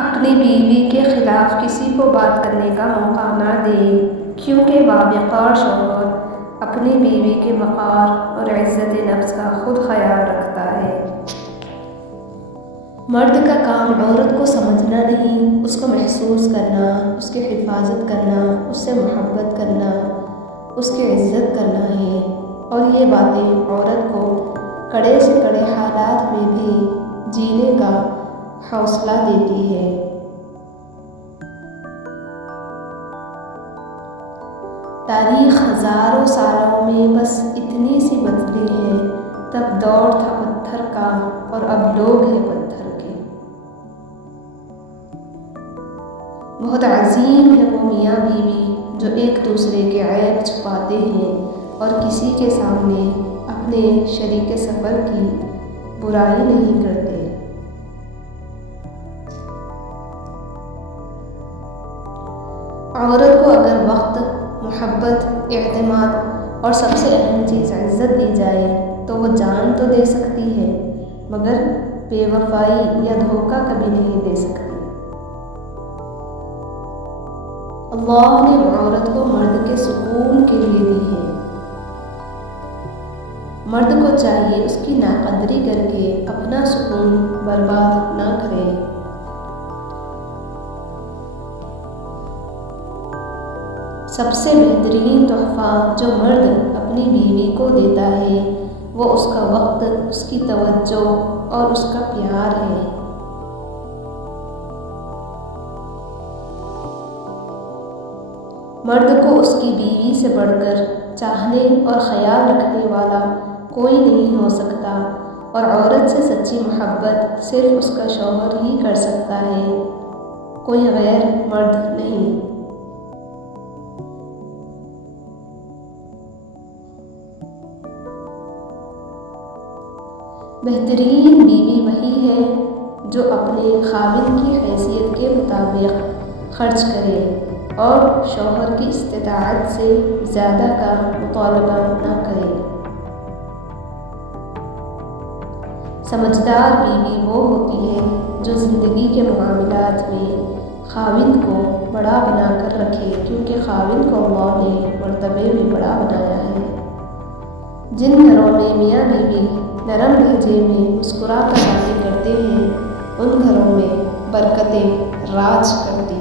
اپنی بیوی کے خلاف کسی کو بات کرنے کا موقع نہ دے، کیونکہ باوقار شوہر اپنی بیوی کے وقار اور عزت نفس کا خود خیال رکھتا ہے۔ مرد کا کام عورت کو سمجھنا نہیں، اس کو محسوس کرنا، اس کی حفاظت کرنا، اس سے محبت کرنا، اس کی عزت کرنا ہے، اور یہ باتیں عورت کو کڑے سے کڑے حالات میں بھی جینے کا حوصلہ دیتی ہے۔ تاریخ ہزاروں سالوں میں بس اتنی سی بدلی ہے، تب دور تھا پتھر کا اور اب لوگ ہیں پتھر کے۔ بہت عظیم ہے وہ میاں بیوی جو ایک دوسرے کے عیب چھپاتے ہیں اور کسی کے سامنے اپنے شریک سفر کی برائی نہیں کرتے۔ عورت کو اگر وقت، محبت، اعتماد اور سب سے اہم چیز عزت دی جائے تو وہ جان تو دے سکتی ہے، مگر بے وفائی یا دھوکہ کبھی نہیں دے سکتی۔ اللہ نے عورت کو مرد کے سکون کے لیے دی ہے۔ مرد کو چاہیے اس کی ناقدری کر کے اپنا سکون برباد نہ کرے۔ سب سے بہترین تحفہ جو مرد اپنی بیوی کو دیتا ہے وہ اس کا وقت، اس کی توجہ اور اس کا پیار ہے۔ مرد کو اس کی بیوی سے بڑھ کر چاہنے اور خیال رکھنے والا کوئی نہیں ہو سکتا، اور عورت سے سچی محبت صرف اس کا شوہر ہی کر سکتا ہے، کوئی غیر مرد نہیں۔ بہترین بیوی وہی ہے جو اپنے خاوند کی حیثیت کے مطابق خرچ کرے اور شوہر کی استطاعت سے زیادہ کا مطالبہ نہ کرے۔ سمجھدار بیوی وہ ہوتی ہے جو زندگی کے معاملات میں خاوند کو بڑا بنا کر رکھے، کیونکہ خاوند کو اللہ نے مرتبے میں بڑا بنایا ہے۔ جن گھروں میں میاں بیوی نرم لہجے میں مسکرا کر باتیں کرتے ہیں، ان گھروں میں برکتیں راج کرتی ہیں۔